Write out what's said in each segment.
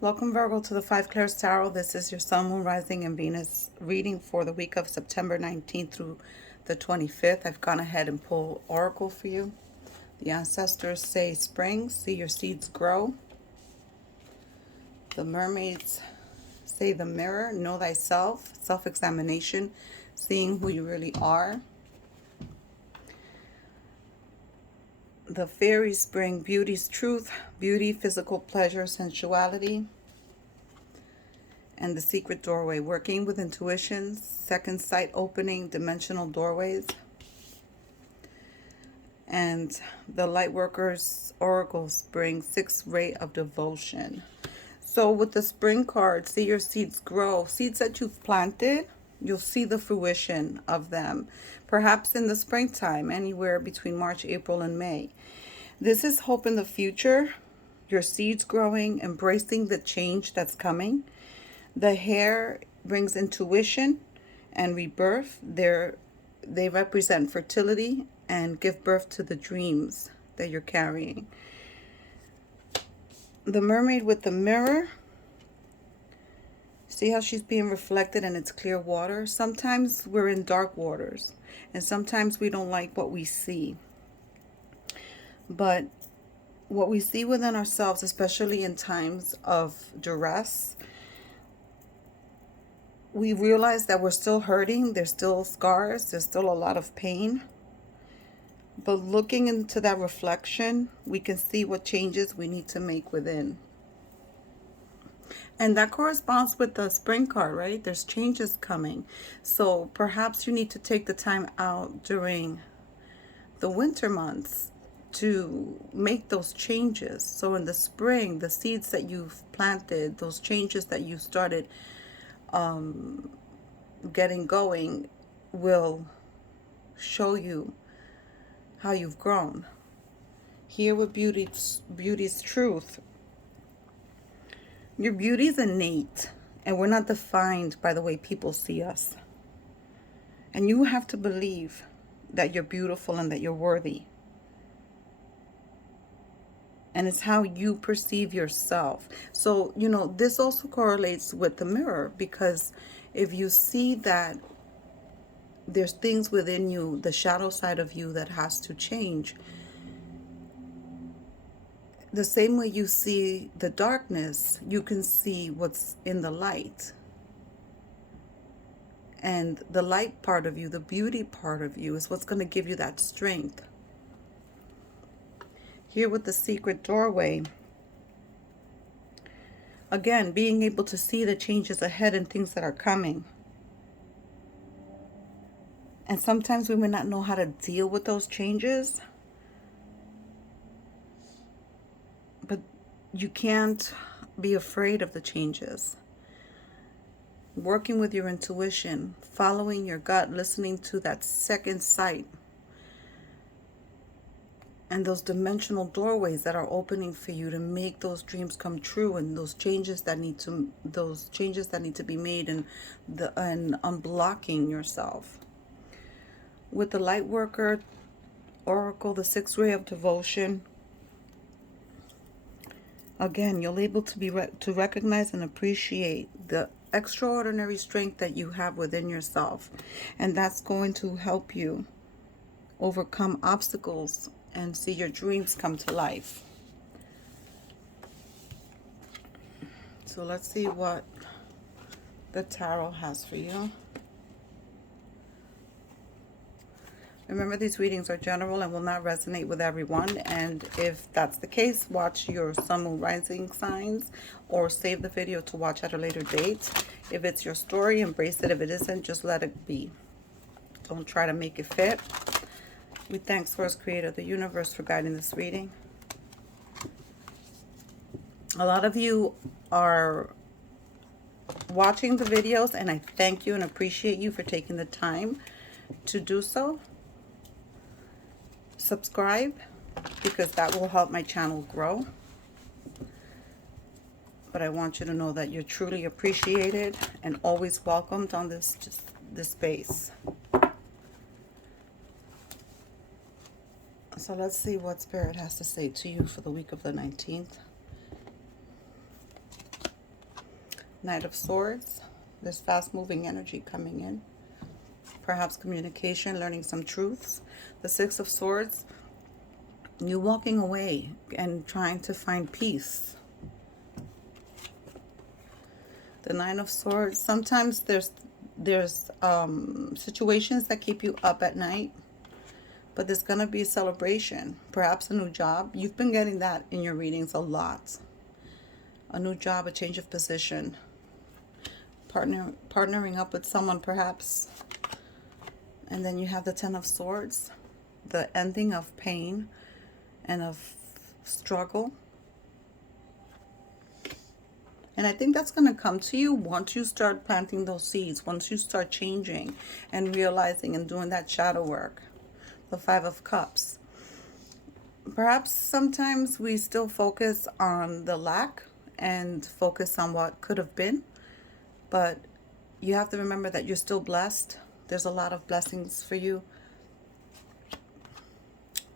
Welcome, Virgo, to the Five Clairs Tarot. This is your Sun, Moon, Rising, and Venus reading for the week of September 19th through the 25th. I've gone ahead and pulled Oracle for you. The ancestors say spring, see your seeds grow. The mermaids say the mirror, know thyself, self-examination, seeing who you really are. The fairies bring beauty's truth, beauty, physical pleasure, sensuality. And the secret doorway, working with intuition, second sight opening, dimensional doorways. And the light workers oracles bring sixth ray of devotion. So with the spring card, see your seeds grow. Seeds that you've planted, you'll see the fruition of them. Perhaps in the springtime, anywhere between March, April, and May. This is hope in the future. Your seeds growing, embracing the change that's coming. The hair brings intuition and rebirth. They represent fertility and give birth to the dreams that you're carrying. The mermaid with the mirror. See how she's being reflected and it's clear water? Sometimes we're in dark waters and sometimes we don't like what we see. But what we see within ourselves, especially in times of duress, we realize that we're still hurting. There's still scars. There's still a lot of pain. But looking into that reflection, we can see what changes we need to make within. And that corresponds with the spring card, right? There's changes coming. So perhaps you need to take the time out during the winter months to make those changes. So in the spring, the seeds that you've planted, those changes that you started getting going will show you how you've grown. Here with beauty's truth. Your beauty is innate, and we're not defined by the way people see us. And you have to believe that you're beautiful and that you're worthy. And it's how you perceive yourself. So, this also correlates with the mirror, because if you see that there's things within you, the shadow side of you that has to change, the same way you see the darkness, you can see what's in the light. And the light part of you, the beauty part of you, is what's going to give you that strength. Here with the secret doorway, again, being able to see the changes ahead and things that are coming. And sometimes we may not know how to deal with those changes. But you can't be afraid of the changes. Working with your intuition, following your gut, listening to that second sight. And those dimensional doorways that are opening for you to make those dreams come true, and those changes that need to be made, and unblocking yourself. With the light worker oracle, the sixth ray of devotion, again, you'll be able to recognize and appreciate the extraordinary strength that you have within yourself, and that's going to help you overcome obstacles and see your dreams come to life. So let's see what the tarot has for you. Remember, these readings are general and will not resonate with everyone. And if that's the case, watch your Sun, Moon, Rising signs, or save the video to watch at a later date. If it's your story, embrace it. If it isn't, just let it be. Don't try to make it fit. We thank Source, Creator of the universe, for guiding this reading. A lot of you are watching the videos, and I thank you and appreciate you for taking the time to do so. Subscribe, because that will help my channel grow. But I want you to know that you're truly appreciated and always welcomed on this space. So let's see what Spirit has to say to you for the week of the 19th. Knight of Swords. There's fast-moving energy coming in. Perhaps communication, learning some truths. The Six of Swords, you walking away and trying to find peace. The Nine of Swords, sometimes there's situations that keep you up at night, but there's going to be a celebration, perhaps a new job. You've been getting that in your readings a lot. A new job, a change of position, partnering up with someone perhaps. And then you have the Ten of Swords, the ending of pain and of struggle. And I think that's going to come to you once you start planting those seeds, once you start changing and realizing and doing that shadow work. The Five of Cups. Perhaps sometimes we still focus on the lack and focus on what could have been, but you have to remember that you're still blessed. There's a lot of blessings for you.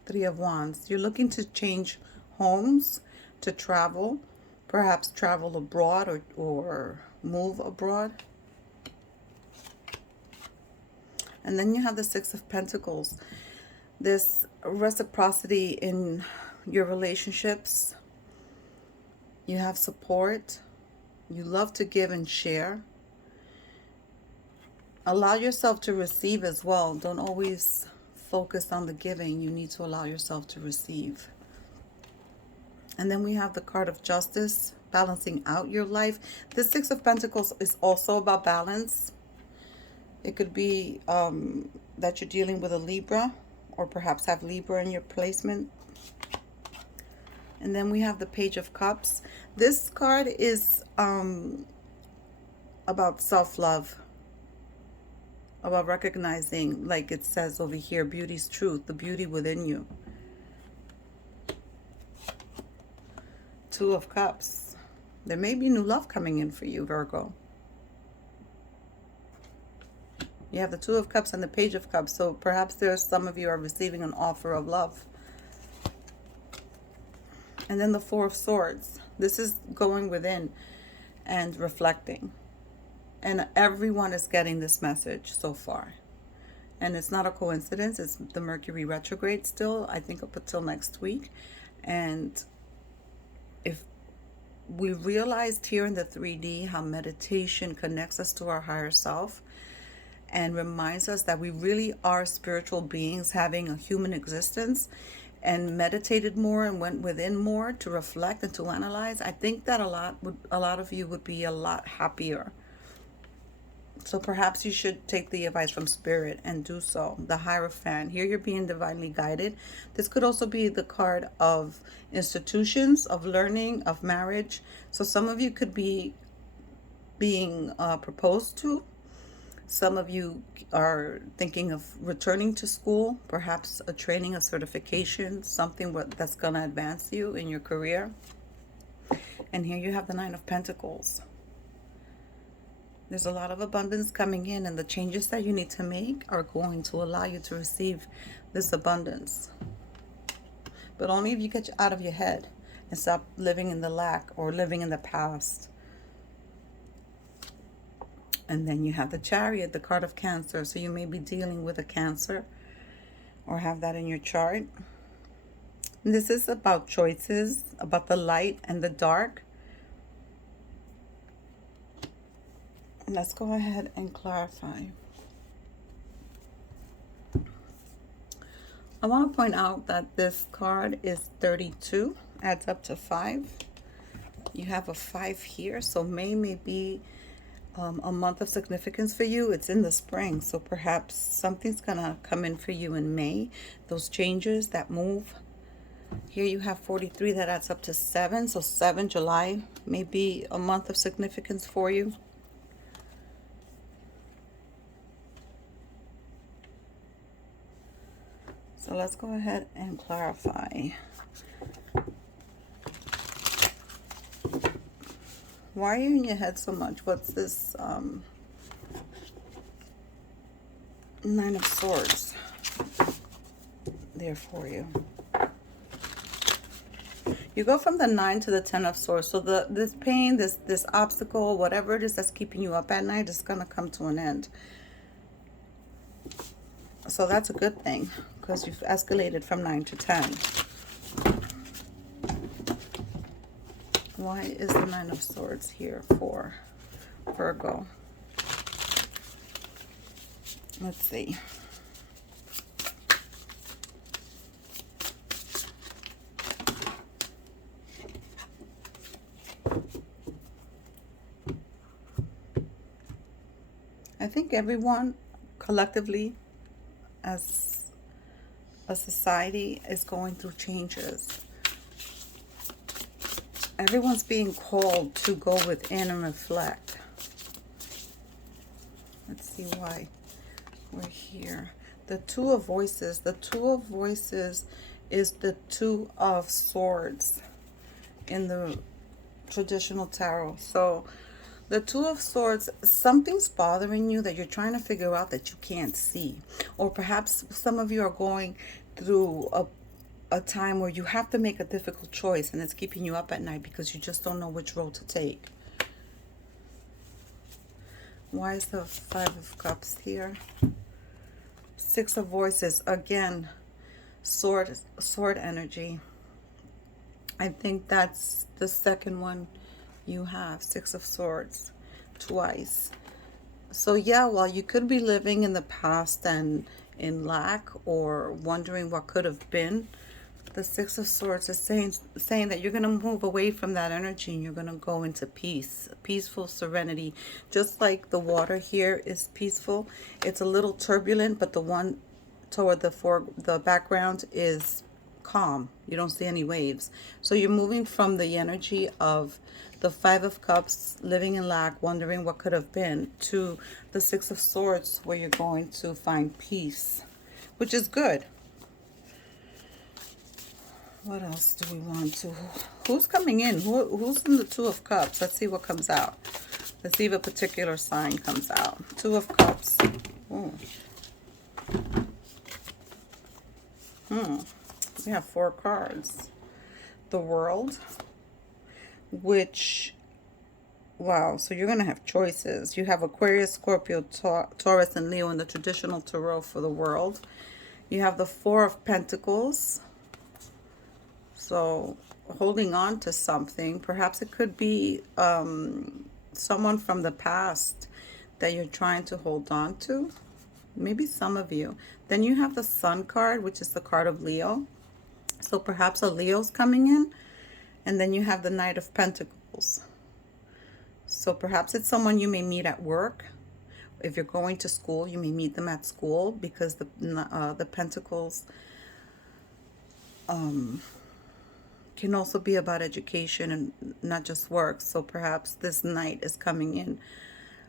Three of Wands. You're looking to change homes, to travel, perhaps travel abroad or move abroad. And then you have the Six of Pentacles. This reciprocity in your relationships. You have support. You love to give and share. Allow yourself to receive as well. Don't always focus on the giving. You need to allow yourself to receive. And then we have the card of Justice, balancing out your life. The Six of Pentacles is also about balance. It could be that you're dealing with a Libra, or perhaps have Libra in your placement. And then we have the Page of Cups. This card is about self-love, about recognizing, like it says over here, beauty's truth, the beauty within you. Two of Cups. There may be new love coming in for you, Virgo. You have the Two of Cups and the Page of Cups. So perhaps there's some of you are receiving an offer of love. And then the Four of Swords. This is going within and reflecting. And everyone is getting this message so far. And it's not a coincidence. It's the Mercury retrograde still, I think up until next week. And if we realized here in the 3D how meditation connects us to our higher self and reminds us that we really are spiritual beings having a human existence, and meditated more and went within more to reflect and to analyze, I think that a lot of you would be a lot happier. So perhaps you should take the advice from Spirit and do so. The Hierophant. Here you're being divinely guided. This could also be the card of institutions, of learning, of marriage. So some of you could be being proposed to. Some of you are thinking of returning to school, perhaps a training, a certification, something that's going to advance you in your career. And here you have the Nine of Pentacles. There's a lot of abundance coming in, and the changes that you need to make are going to allow you to receive this abundance. But only if you get out of your head and stop living in the lack or living in the past. And then you have the Chariot, the card of Cancer. So you may be dealing with a Cancer or have that in your chart. And this is about choices, about the light and the dark. Let's go ahead and clarify. I want to point out that this card is 32, adds up to 5. You have a 5 here, so May may be a month of significance for you. It's in the spring, so perhaps something's gonna come in for you in May. Those changes, that move. Here you have 43, that adds up to 7, so 7 July may be a month of significance for you. So let's go ahead and clarify. Why are you in your head so much? What's this Nine of Swords there for you? You go from the 9 to the 10 of swords. So this pain, this obstacle, whatever it is that's keeping you up at night, is going to come to an end. So that's a good thing, because you've escalated from 9 to 10. Why is the 9 of swords here for Virgo? Let's see. I think everyone collectively as a society is going through changes. Everyone's being called to go within and reflect. Let's see why we're here. The Two of Voices. The Two of Voices is the Two of Swords in the traditional tarot. So the Two of Swords, something's bothering you that you're trying to figure out that you can't see. Or perhaps some of you are going through a time where you have to make a difficult choice and it's keeping you up at night because you just don't know which road to take. Why is the Five of Cups here? Six of Voices, again, sword energy. I think that's the second one you have, Six of Swords, twice. So yeah, while you could be living in the past and in lack or wondering what could have been, the Six of Swords is saying that you're going to move away from that energy and you're going to go into peace, peaceful serenity. Just like the water here is peaceful. It's a little turbulent, but the one toward the background is calm. You don't see any waves. So you're moving from the energy of the Five of Cups, living in lack, wondering what could have been, to the Six of Swords, where you're going to find peace, which is good. What else do we want to... Who's coming in? Who's in the Two of Cups? Let's see what comes out. Let's see if a particular sign comes out. Two of Cups. Ooh. We have 4 cards. The World, which... Wow, so you're going to have choices. You have Aquarius, Scorpio, Taurus, and Leo in the traditional tarot for the World. You have the Four of Pentacles. So holding on to something, perhaps it could be someone from the past that you're trying to hold on to. Maybe some of you. Then you have the Sun card, which is the card of Leo. So perhaps a Leo's coming in. And then you have the Knight of Pentacles. So perhaps it's someone you may meet at work. If you're going to school, you may meet them at school, because the Pentacles can also be about education and not just work. So perhaps this Knight is coming in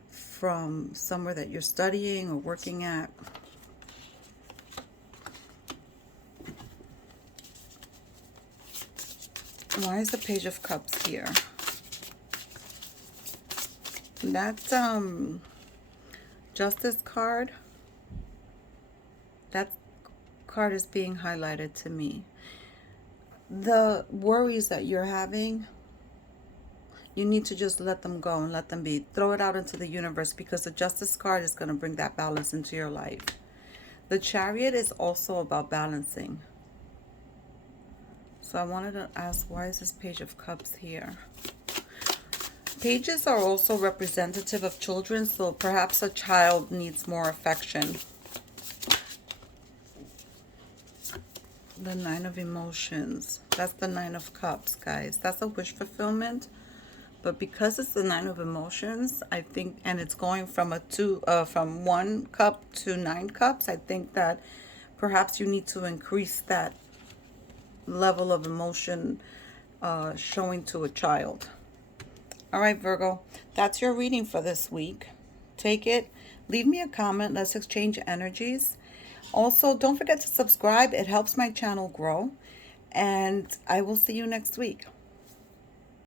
from somewhere that you're studying or working at. Why is the Page of Cups here? That Justice card, that card is being highlighted to me. The worries that you're having, you need to just let them go and let them be. Throw it out into the universe, because the Justice card is going to bring that balance into your life. The Chariot is also about balancing. So I wanted to ask, why is this Page of Cups here? Pages are also representative of children, so perhaps a child needs more affection. The Nine of Emotions. That's the Nine of Cups, guys. That's a wish fulfillment. But because it's the Nine of Emotions, I think, and it's going from from 1 cup to 9 cups, I think that perhaps you need to increase that level of emotion showing to a child. All right, Virgo, that's your reading for this week. Take it. Leave me a comment. Let's exchange energies. Also, don't forget to subscribe. It helps my channel grow. And I will see you next week.